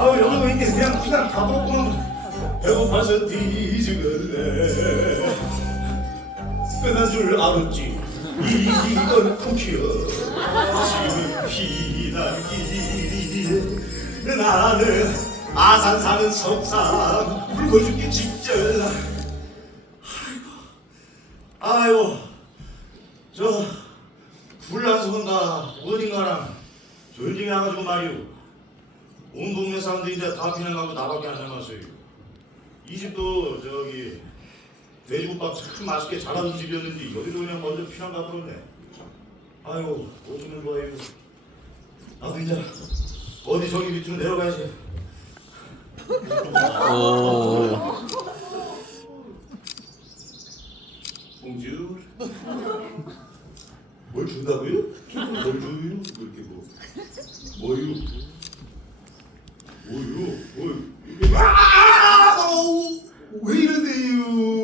아유 여기도 이게 그냥 그냥 다 먹고는 배고파서 뒤지겠네 끝난 줄 알았지? 이건 쿠키여 지금 피난 길에 나는 아산 사는 석산 굶어 죽기 직전. 아이고 아이고 저 불란서인가 어딘가랑 조용히 와가지고 말이오. 온 동네 사람들이 이제 다 피난 가고 나밖에 안 남았어요 이 집도 저기 돼지국밥 참 맛있게 잘하는 집이었는데 여기도 그냥 먼저 피난 가버렸네 아이고 오시는 거예요 나도 이제 어디 저기 밑으로 내려가야지 오. 봉주 뭘 준다고요? 뭘 줘요? 뭐 이렇게 뭐 뭐요? you.